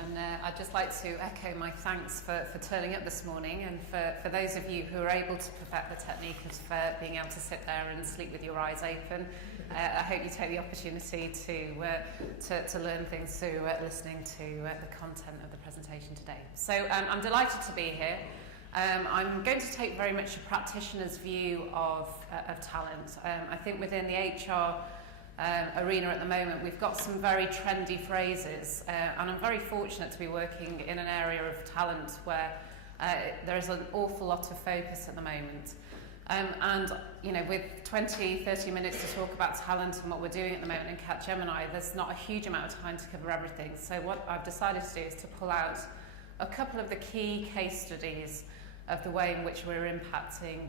and I'd just like to echo my thanks for turning up this morning, and for those of you who are able to perfect the technique of being able to sit there and sleep with your eyes open. I hope you take the opportunity to learn things through listening to the content of the presentation today. So I'm delighted to be here. I'm going to take very much a practitioner's view of talent. I think within the HR arena at the moment, we've got some very trendy phrases, and I'm very fortunate to be working in an area of talent where there is an awful lot of focus at the moment. And you know, with 20-30 minutes to talk about talent and what we're doing at the moment in Capgemini, there's not a huge amount of time to cover everything. So what I've decided to do is to pull out a couple of the key case studies of the way in which we're impacting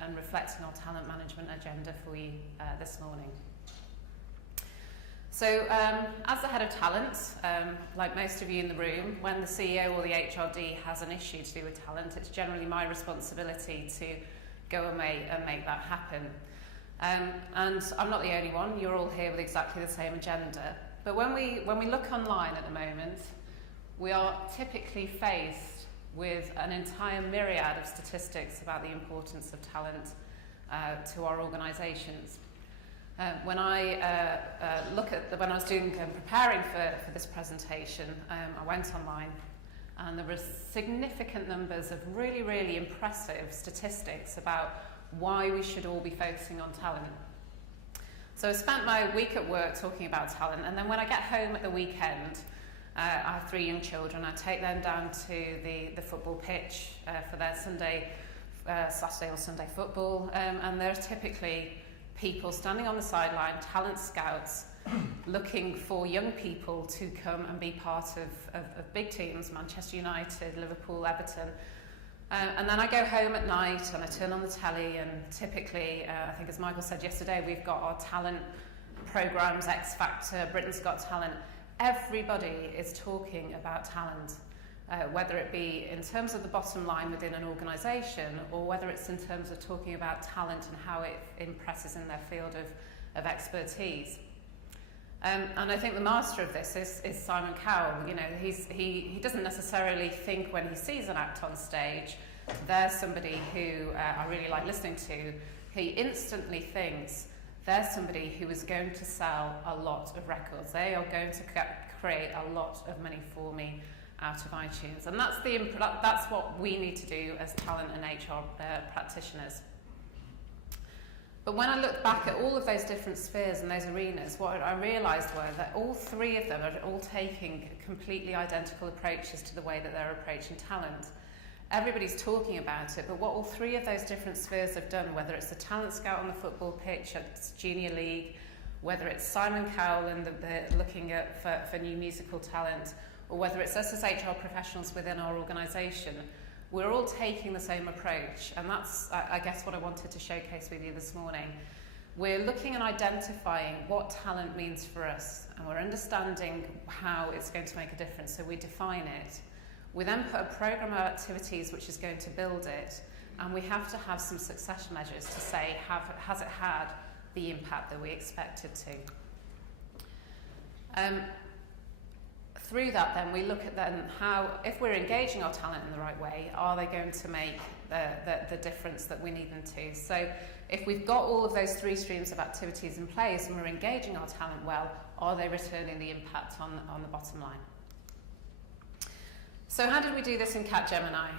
and reflecting our talent management agenda for you this morning. So as the head of talent, like most of you in the room, when the CEO or the HRD has an issue to do with talent, it's generally my responsibility to go and make that happen. And I'm not the only one, you're all here with exactly the same agenda. But when we look online at the moment, we are typically faced with an entire myriad of statistics about the importance of talent to our organisations. When I when I was preparing for this presentation, I went online, and there were significant numbers of really, really impressive statistics about why we should all be focusing on talent. So I spent my week at work talking about talent, and then when I get home at the weekend, I have 3 young children. I take them down to the football pitch for their Saturday or Sunday football, and there's typically people standing on the sideline, talent scouts, looking for young people to come and be part of big teams, Manchester United, Liverpool, Everton. And then I go home at night and I turn on the telly, and typically, I think as Michael said yesterday, we've got our talent programmes, X Factor, Britain's Got Talent. Everybody is talking about talent, whether it be in terms of the bottom line within an organisation, or whether it's in terms of talking about talent and how it impresses in their field of expertise. And I think the master of this is Simon Cowell. You know, he doesn't necessarily think when he sees an act on stage, there's somebody who I really like listening to. He instantly thinks there's somebody who is going to sell a lot of records. They are going to create a lot of money for me out of iTunes. And that's what we need to do as talent and HR practitioners. But when I looked back at all of those different spheres and those arenas, what I realised were that all 3 of them are all taking completely identical approaches to the way that they're approaching talent. Everybody's talking about it, but what all 3 of those different spheres have done, whether it's the talent scout on the football pitch at Junior League, whether it's Simon Cowell and the looking at for new musical talent, or whether it's us as HR professionals within our organisation, we're all taking the same approach. And that's, I guess, what I wanted to showcase with you this morning. We're looking and identifying what talent means for us, and we're understanding how it's going to make a difference, so we define it. We then put a programme of activities which is going to build it, and we have to have some success measures to say, has it had the impact that we expected to? Through that, then, we look at then how, if we're engaging our talent in the right way, are they going to make the difference that we need them to? So if we've got all of those 3 streams of activities in place and we're engaging our talent well, are they returning the impact on the bottom line? So how did we do this in Capgemini?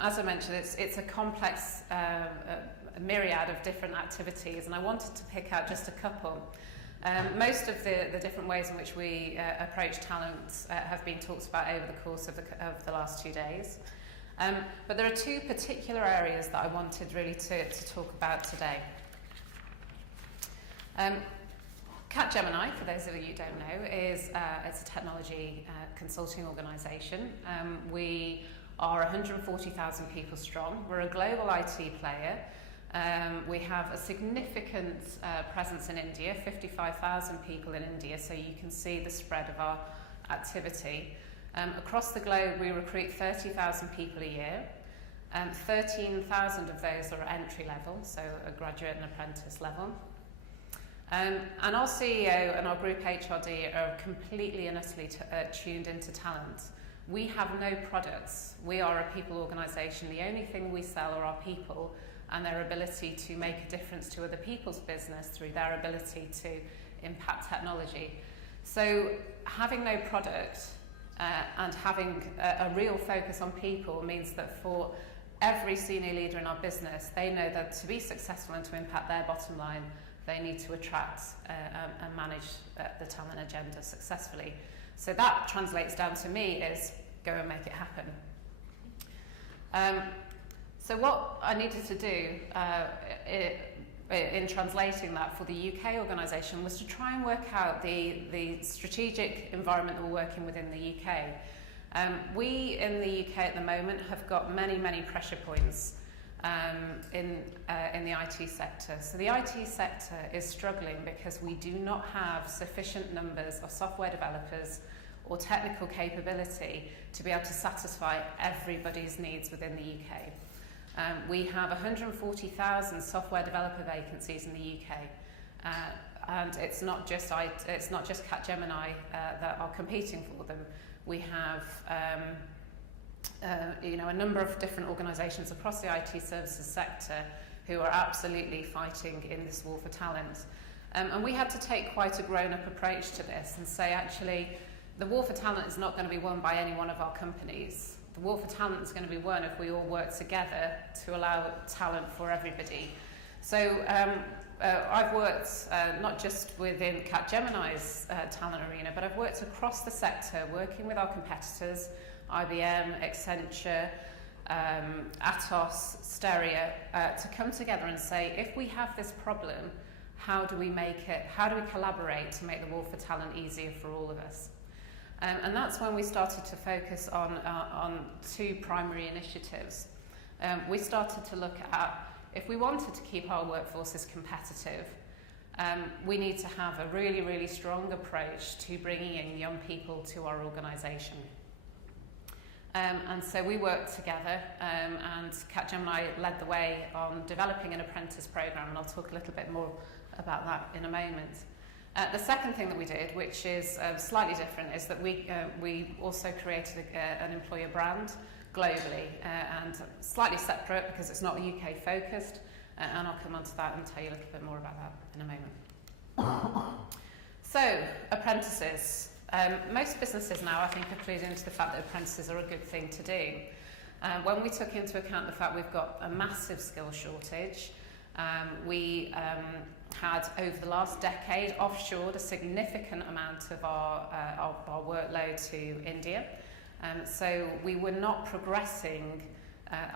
As I mentioned, it's a complex myriad of different activities, and I wanted to pick out just a couple. Most of the different ways in which we approach talent have been talked about over the course of the last 2 days. But there are 2 particular areas that I wanted really to talk about today. Capgemini, for those of you who don't know, it's a technology consulting organisation. We are 140,000 people strong. We're a global IT player. We have a significant presence in India, 55,000 people in India, so you can see the spread of our activity. Across the globe, we recruit 30,000 people a year. 13,000 of those are entry level, so a graduate and apprentice level. And our CEO and our group HRD are completely and utterly tuned into talent. We have no products. We are a people organisation. The only thing we sell are our people and their ability to make a difference to other people's business through their ability to impact technology. So having no product and having a real focus on people means that for every senior leader in our business, they know that to be successful and to impact their bottom line, they need to attract and manage the talent agenda successfully. So that translates down to me is go and make it happen. So what I needed to do in translating that for the UK organisation was to try and work out the strategic environment that we're working within the UK. We in the UK at the moment have got many pressure points in the IT sector. So the IT sector is struggling because we do not have sufficient numbers of software developers or technical capability to be able to satisfy everybody's needs within the UK. We have 140,000 software developer vacancies in the UK, and it's not just Capgemini that are competing for them. We have a number of different organisations across the IT services sector who are absolutely fighting in this war for talent. And we had to take quite a grown-up approach to this and say, actually, the war for talent is not going to be won by any one of our companies. The war for talent is going to be won if we all work together to allow talent for everybody. So I've worked not just within Capgemini's talent arena, but I've worked across the sector, working with our competitors, IBM, Accenture, Atos, Steria, to come together and say, if we have this problem, how do we collaborate to make the war for talent easier for all of us? And that's when we started to focus on two primary initiatives. We started to look at, if we wanted to keep our workforces competitive, we need to have a really strong approach to bringing in young people to our organisation. And so we worked together, and Capgemini led the way on developing an apprentice programme, and I'll talk a little bit more about that in a moment. The second thing that we did, which is slightly different, is that we also created an employer brand globally, and slightly separate because it's not UK focused, and I'll come on to that and tell you a little bit more about that in a moment. So, apprentices. Most businesses now, I think, are clued into the fact that apprentices are a good thing to do. When we took into account the fact we've got a massive skill shortage, we had, over the last decade, offshored a significant amount of our workload to India. So we were not progressing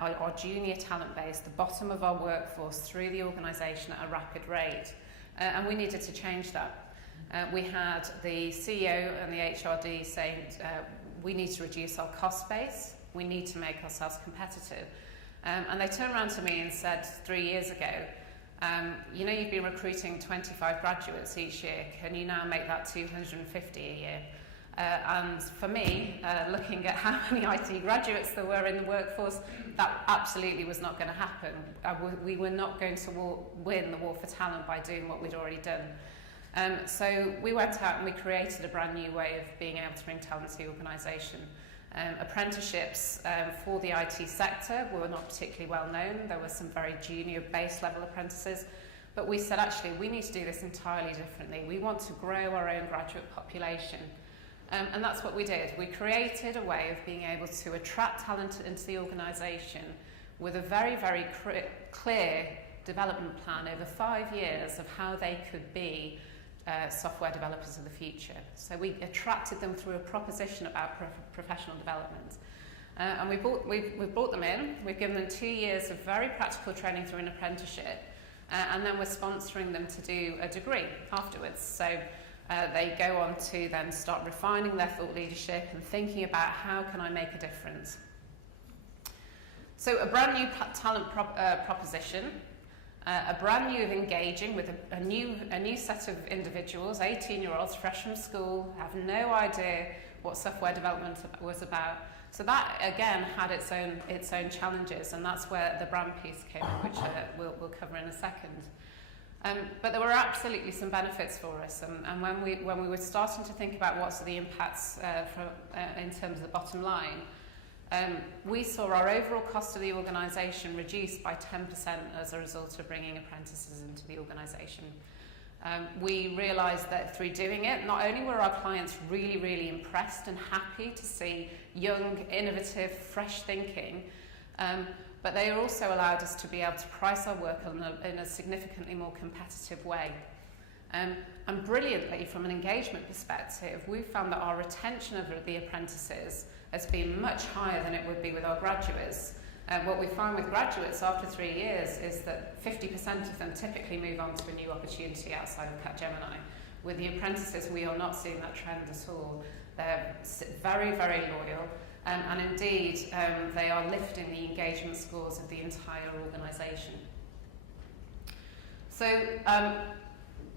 our junior talent base, the bottom of our workforce, through the organisation at a rapid rate. And we needed to change that. We had the CEO and the HRD saying we need to reduce our cost base, we need to make ourselves competitive. And they turned around to me and said 3 years ago, you've been recruiting 25 graduates each year, can you now make that 250 a year? And for me, looking at how many IT graduates there were in the workforce, that absolutely was not going to happen. We were not going to win the war for talent by doing what we'd already done. So we went out and we created a brand new way of being able to bring talent to the organisation. Apprenticeships for the IT sector were not particularly well known. There were some very junior base level apprentices, but we said actually we need to do this entirely differently. We want to grow our own graduate population, and that's what we did. We created a way of being able to attract talent into the organisation with a very clear development plan over 5 years of how they could be software developers of the future. So we attracted them through a proposition about professional development. And we've brought them in, we've given them 2 years of very practical training through an apprenticeship, and then we're sponsoring them to do a degree afterwards. So they go on to then start refining their thought leadership and thinking about how can I make a difference. So a brand new talent proposition. A brand new of engaging with a new set of individuals, 18-year-olds, fresh from school, have no idea what software development was about. So that again had its own challenges, and that's where the brand piece came in, which we'll cover in a second. But there were absolutely some benefits for us, and when we were starting to think about what's the impacts in terms of the bottom line, we saw our overall cost of the organisation reduced by 10% as a result of bringing apprentices into the organisation. We realised that through doing it, not only were our clients really, really impressed and happy to see young, innovative, fresh thinking, but they also allowed us to be able to price our work in a significantly more competitive way. And brilliantly, from an engagement perspective, we found that our retention of the apprentices has been much higher than it would be with our graduates. What we find with graduates after 3 years is that 50% of them typically move on to a new opportunity outside of Capgemini. With the apprentices, we are not seeing that trend at all. They're very, very loyal. And indeed, they are lifting the engagement scores of the entire organisation. So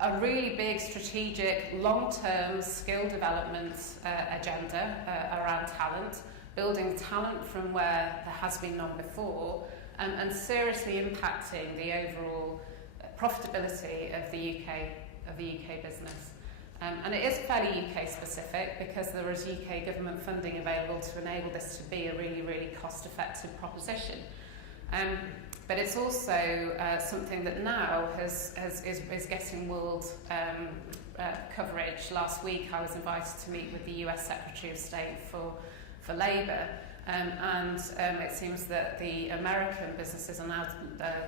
a really big strategic, long-term skill development agenda around talent, building talent from where there has been none before, and seriously impacting the overall profitability of the UK business. And it is fairly UK specific because there is UK government funding available to enable this to be a really, really cost-effective proposition. But it's also something that now is getting world coverage. Last week I was invited to meet with the US Secretary of State for Labour, and it seems that the American businesses are now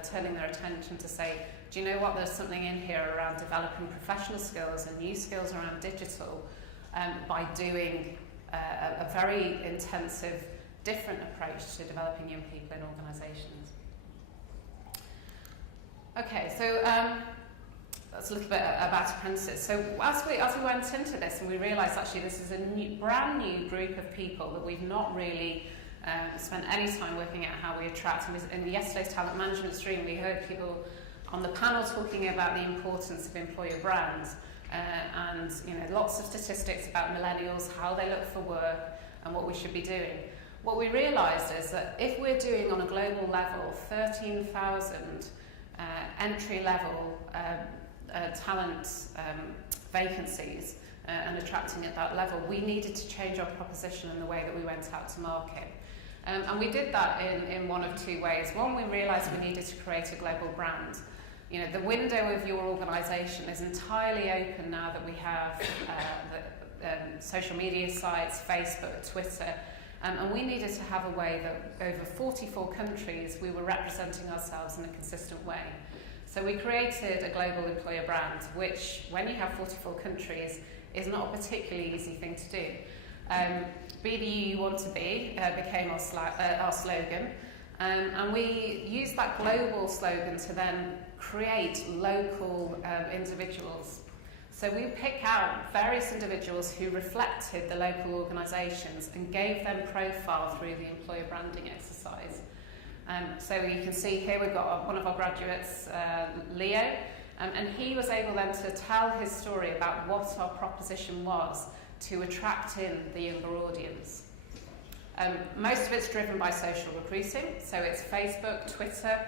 turning their attention to say, do you know what, there's something in here around developing professional skills and new skills around digital by doing a very intensive, different approach to developing young people in organisations. Okay, so that's a little bit about apprentices. So as we went into this, and we realised actually this is a brand new group of people that we've not really spent any time working out how we attract. And in yesterday's talent management stream, we heard people on the panel talking about the importance of employer brands, and lots of statistics about millennials, how they look for work, and what we should be doing. What we realised is that if we're doing on a global level 13,000 entry-level talent vacancies and attracting at that level, we needed to change our proposition and the way that we went out to market. And we did that in one of two ways. One, we realised we needed to create a global brand. The window of your organisation is entirely open now that we have social media sites, Facebook, Twitter, and we needed to have a way that over 44 countries we were representing ourselves in a consistent way. So we created a global employer brand, which, when you have 44 countries, is not a particularly easy thing to do. Be the you want to be became our slogan, and we used that global slogan to then create local individuals. So we pick out various individuals who reflected the local organisations and gave them profile through the employer branding exercise. So you can see here we've got one of our graduates, Leo, and he was able then to tell his story about what our proposition was to attract in the younger audience. Most of it's driven by social recruiting, so it's Facebook, Twitter.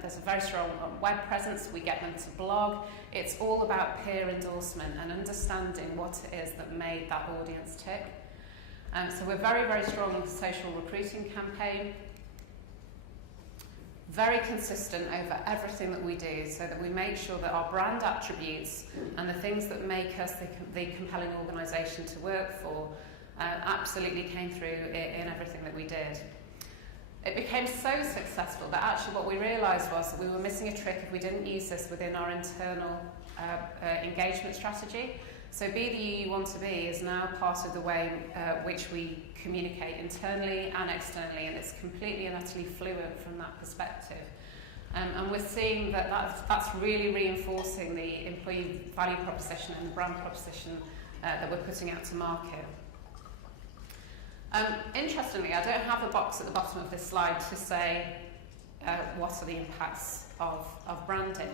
There's a very strong web presence. We get them to blog. It's all about peer endorsement and understanding what it is that made that audience tick. So we're very, very strong social recruiting campaign. Very consistent over everything that we do, so that we make sure that our brand attributes and the things that make us the compelling organisation to work for absolutely came through in everything that we did. It became so successful that actually what we realised was that we were missing a trick if we didn't use this within our internal engagement strategy. So Be the You Want to Be is now part of the way which we communicate internally and externally, and it's completely and utterly fluent from that perspective. And we're seeing that that's really reinforcing the employee value proposition and the brand proposition that we're putting out to market. Interestingly, I don't have a box at the bottom of this slide to say what are the impacts of branding.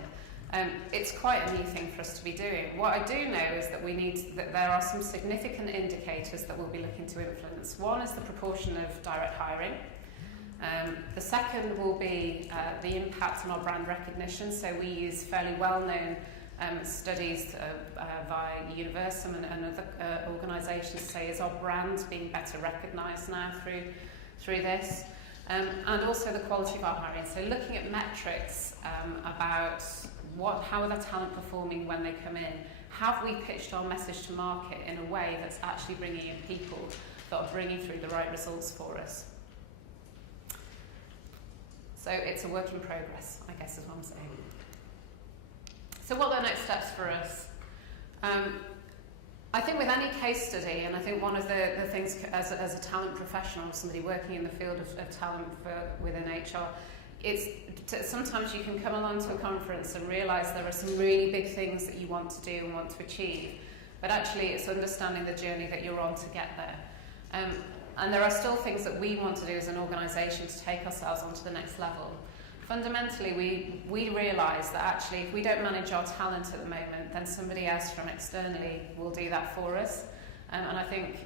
It's quite a new thing for us to be doing. What I do know is that there are some significant indicators that we'll be looking to influence. One is the proportion of direct hiring. The second will be the impact on our brand recognition. So we use fairly well-known studies via Universum and other organisations to say, is our brand being better recognised now through this? And also the quality of our hiring. So looking at metrics about how are the talent performing when they come in? Have we pitched our message to market in a way that's actually bringing in people that are bringing through the right results for us? So it's a work in progress, I guess is what I'm saying. So what are the next steps for us? I think with any case study, and I think one of the things as a talent professional, somebody working in the field of talent within HR, sometimes you can come along to a conference and realise there are some really big things that you want to do and want to achieve, but actually it's understanding the journey that you're on to get there. And there are still things that we want to do as an organisation to take ourselves onto the next level. Fundamentally, we realise that actually if we don't manage our talent at the moment, then somebody else from externally will do that for us. And I think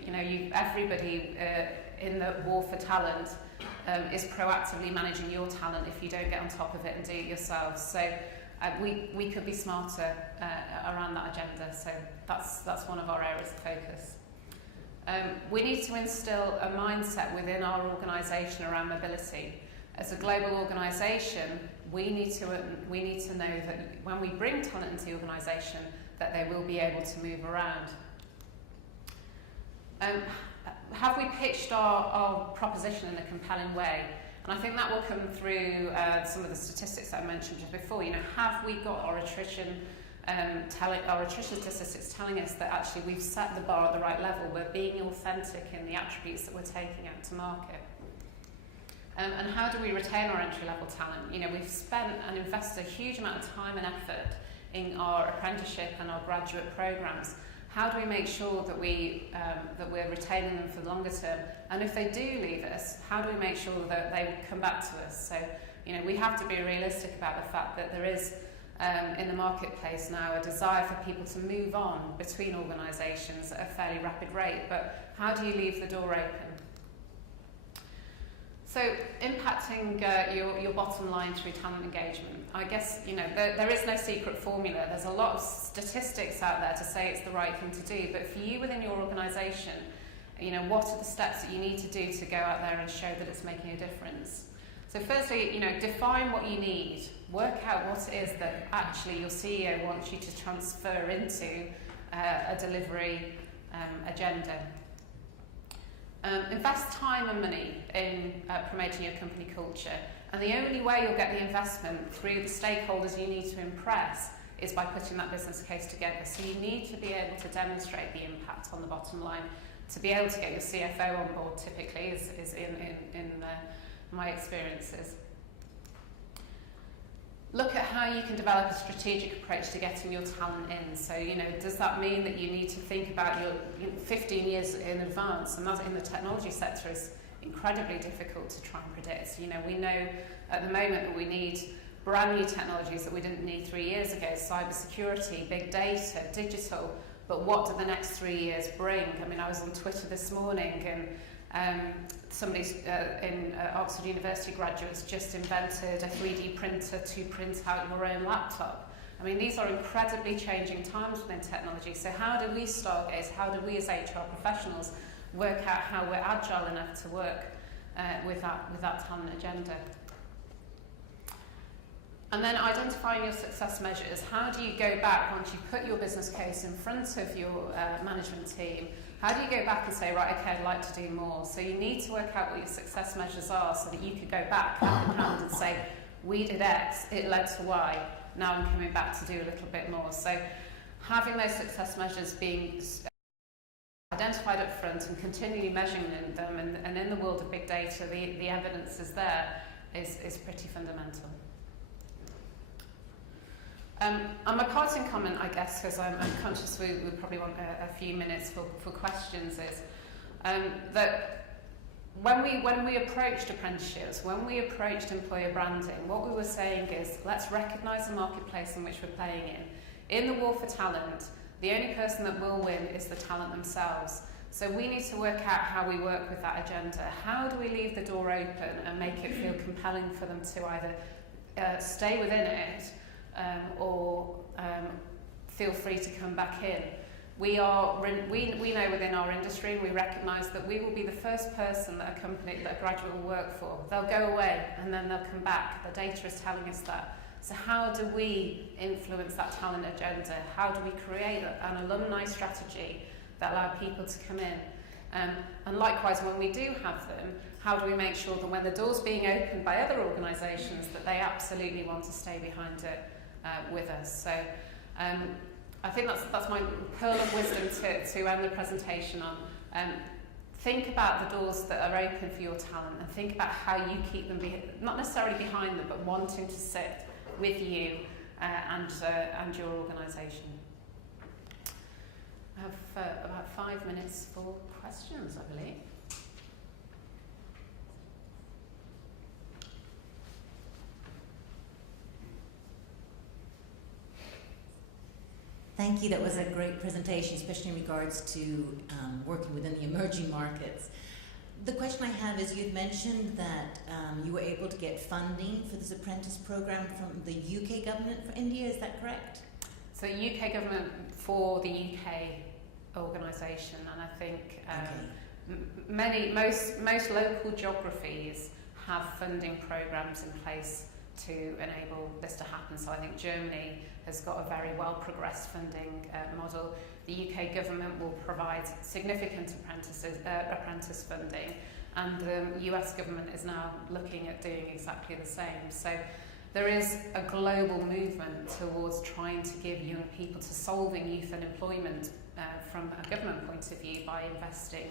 everybody in the war for talent is proactively managing your talent if you don't get on top of it and do it yourselves. So we could be smarter around that agenda. So that's one of our areas of focus. We need to instill a mindset within our organisation around mobility. As a global organisation, we need to know that when we bring talent into the organisation, that they will be able to move around. Have we pitched our proposition in a compelling way? And I think that will come through some of the statistics that I mentioned just before. Have we got our attrition statistics telling us that actually we've set the bar at the right level? We're being authentic in the attributes that we're taking out to market. And how do we retain our entry-level talent? We've spent and invested a huge amount of time and effort in our apprenticeship and our graduate programs. How do we make sure that we're retaining them for the longer term? And if they do leave us, how do we make sure that they come back to us? So, we have to be realistic about the fact that there is, in the marketplace now, a desire for people to move on between organisations at a fairly rapid rate. But how do you leave the door open? So impacting your bottom line through talent engagement. I guess, there is no secret formula. There's a lot of statistics out there to say it's the right thing to do. But for you within your organisation, what are the steps that you need to do to go out there and show that it's making a difference? So firstly, define what you need. Work out what it is that actually your CEO wants you to transfer into a delivery agenda. Invest time and money in promoting your company culture. And the only way you'll get the investment through the stakeholders you need to impress is by putting that business case together. So you need to be able to demonstrate the impact on the bottom line. To be able to get your CFO on board typically is in my experiences. Look at how you can develop a strategic approach to getting your talent in. So, does that mean that you need to think about your 15 years in advance? And that in the technology sector is incredibly difficult to try and predict. We know at the moment that we need brand new technologies that we didn't need 3 years ago, cybersecurity, big data, digital, but what do the next 3 years bring? I was on Twitter this morning and somebody in Oxford University graduates just invented a 3D printer to print out your own laptop. These are incredibly changing times within technology. So how do we stargaze? How do we as HR professionals work out how we're agile enough to work with that talent agenda? And then identifying your success measures. How do you go back once you put your business case in front of your management team? How do you go back and say, right, okay, I'd like to do more? So you need to work out what your success measures are so that you could go back hand in hand and say, we did X, it led to Y, now I'm coming back to do a little bit more. So having those success measures being identified up front and continually measuring them, and in the world of big data, the evidence is there, is pretty fundamental. And my parting comment, I guess, because I'm conscious we probably want a few minutes for questions, is that when we approached apprenticeships, when we approached employer branding, what we were saying is, let's recognise the marketplace in which we're playing in. In the war for talent, the only person that will win is the talent themselves. So we need to work out how we work with that agenda. How do we leave the door open and make it feel compelling for them to either stay within it or feel free to come back in? We know within our industry, we recognise that we will be the first person that a graduate will work for. They'll go away and then they'll come back. The data is telling us that. So how do we influence that talent agenda? How do we create an alumni strategy that allow people to come in? And likewise, when we do have them, how do we make sure that when the door's being opened by other organisations, that they absolutely want to stay behind it with us? So I think that's my pearl of wisdom to end the presentation on. Think about the doors that are open for your talent, and think about how you keep them, not necessarily behind them, but wanting to sit with you and your organisation. I have about 5 minutes for questions, I believe. Thank you. That was a great presentation, especially in regards to working within the emerging markets. The question I have is, you've mentioned that you were able to get funding for this apprentice program from the UK government for India. Is that correct? So UK government for the UK organisation, and I think most local geographies have funding programmes in place to enable this to happen. So I think Germany has got a very well progressed funding model. The UK government will provide significant apprentice funding, and the US government is now looking at doing exactly the same. So there is a global movement towards trying to give young people, to solving youth unemployment from a government point of view by investing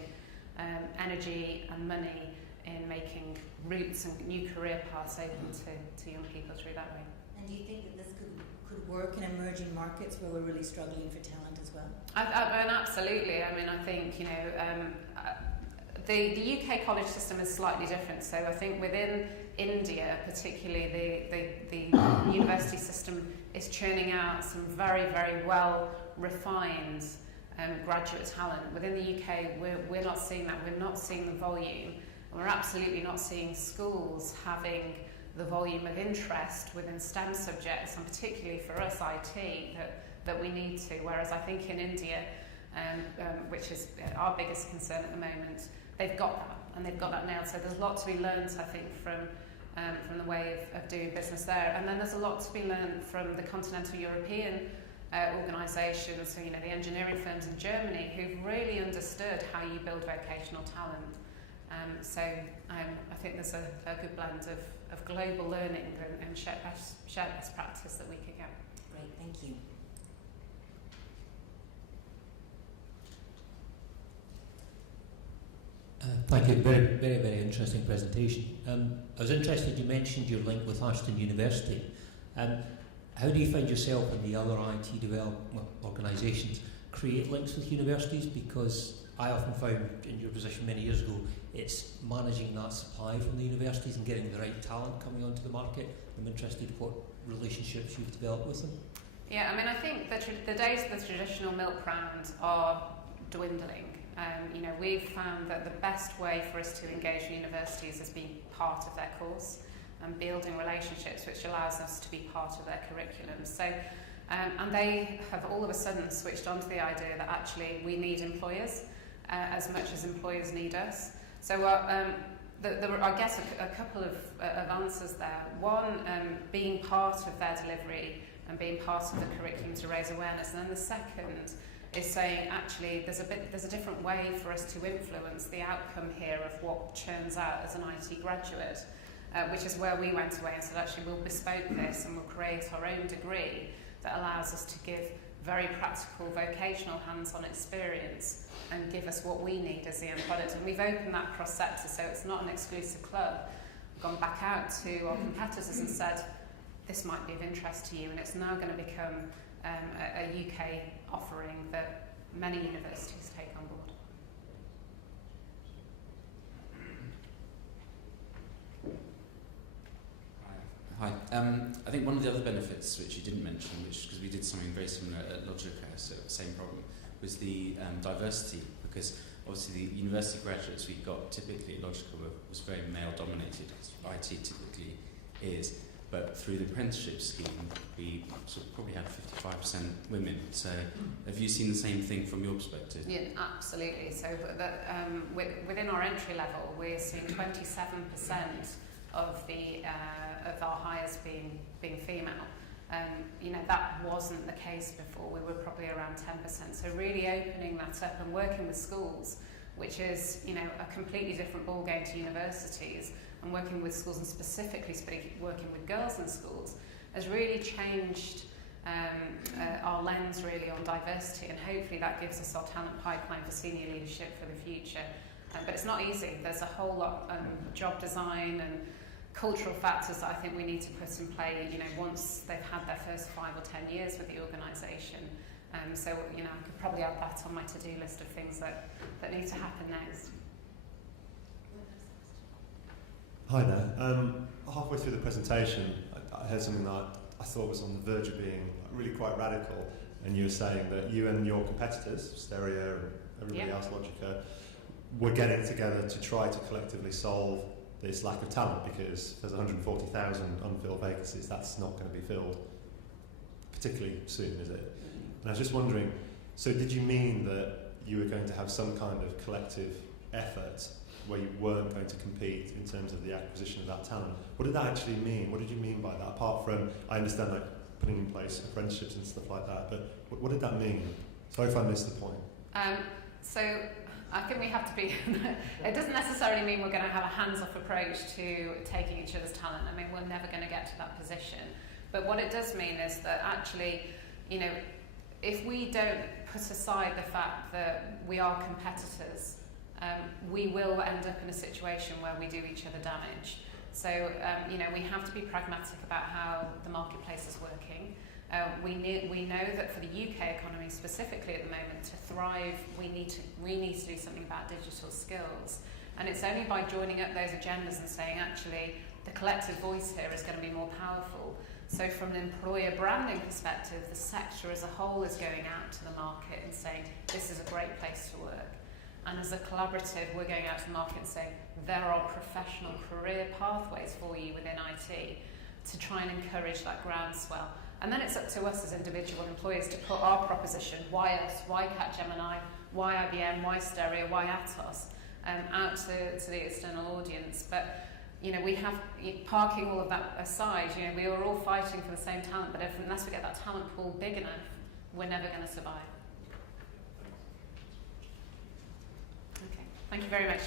energy and money in making routes and new career paths open to young people through that way. And do you think that this could work in emerging markets where we're really struggling for talent as well? And absolutely. I mean, I think, you know, the UK college system is slightly different. So I think within India, particularly, the university system is churning out some very, very well refined graduate talent. Within the UK, we're not seeing that. We're not seeing the volume. And we're absolutely not seeing schools having the volume of interest within STEM subjects, and particularly for us IT, that we need to. Whereas I think in India, which is our biggest concern at the moment, they've got that, and they've got that nailed. So there's a lot to be learned, I think, from the way of doing business there. And then there's a lot to be learned from the continental European organisations, so, you know, the engineering firms in Germany, who've really understood how you build vocational talent. So I think there's a good blend of global learning and shared best practice that we could get. Great, thank you. Thank you. Very, very, very interesting presentation. I was interested, you mentioned your link with Attrition University. How do you find yourself and the other IT development organisations create links with universities? Because I often found in your position many years ago, it's managing that supply from the universities and getting the right talent coming onto the market. I'm interested in what relationships you've developed with them. Yeah, I mean, I think the days of the traditional milk round are dwindling. You know, we've found that the best way for us to engage universities is being part of their course and building relationships, which allows us to be part of their curriculum. So, and they have all of a sudden switched on to the idea that actually we need employers as much as employers need us. So there were, I guess, a couple of answers there. One, being part of their delivery and being part of the curriculum to raise awareness. And then the second is saying, actually, there's a different way for us to influence the outcome here of what churns out as an IT graduate, which is where we went away and said, actually, we'll bespoke this and we'll create our own degree that allows us to give very practical vocational hands-on experience and give us what we need as the end product. And we've opened that cross-sector, so it's not an exclusive club. We've gone back out to our competitors and said, this might be of interest to you, and it's now going to become a UK offering that many universities take on board. Hi. I think one of the other benefits which you didn't mention, because we did something very similar at Logica, so same problem, was the diversity. Because obviously the university graduates we got typically at Logical was very male dominated, as IT typically is. But through the apprenticeship scheme, we sort of probably had 55% women. So have you seen the same thing from your perspective? Yeah, absolutely. So within our entry level, we're seeing 27% of our hires being female. That wasn't the case before. We were probably around 10%. So really opening that up and working with schools, which is a completely different ballgame to universities, and working with schools and specifically working with girls in schools has really changed our lens really on diversity, and hopefully that gives us our talent pipeline for senior leadership for the future. But it's not easy. There's a whole lot of job design and cultural factors that I think we need to put in play, once they've had their first 5 or 10 years with the organisation. So, I could probably add that on my to-do list of things that need to happen next. Hi there. Halfway through the presentation, I heard something that I thought was on the verge of being really quite radical, and you were saying that you and your competitors, Stereo and everybody else, Logica, were getting together to try to collectively solve this lack of talent, because there's 140,000 unfilled vacancies. That's not going to be filled particularly soon, is it? And I was just wondering, so did you mean that you were going to have some kind of collective effort where you weren't going to compete in terms of the acquisition of that talent? What did that actually mean? What did you mean by that? Apart from, I understand like putting in place apprenticeships and stuff like that, but what did that mean? Sorry if I missed the point. So I think we have to be, it doesn't necessarily mean we're going to have a hands-off approach to taking each other's talent. I mean, we're never going to get to that position. But what it does mean is that actually, if we don't put aside the fact that we are competitors, we will end up in a situation where we do each other damage. So, we have to be pragmatic about how the marketplace is working. We know that for the UK economy specifically at the moment, to thrive, we need to do something about digital skills. And it's only by joining up those agendas and saying, actually, the collective voice here is going to be more powerful. So from an employer branding perspective, the sector as a whole is going out to the market and saying, this is a great place to work. And as a collaborative, we're going out to the market and saying, there are professional career pathways for you within IT to try and encourage that groundswell. And then it's up to us as individual employers to put our proposition, why us, why Capgemini, why IBM, why Stereo, why Atos, out to the external audience. But, we have, parking all of that aside, we are all fighting for the same talent, but unless we get that talent pool big enough, we're never going to survive. Okay, thank you very much.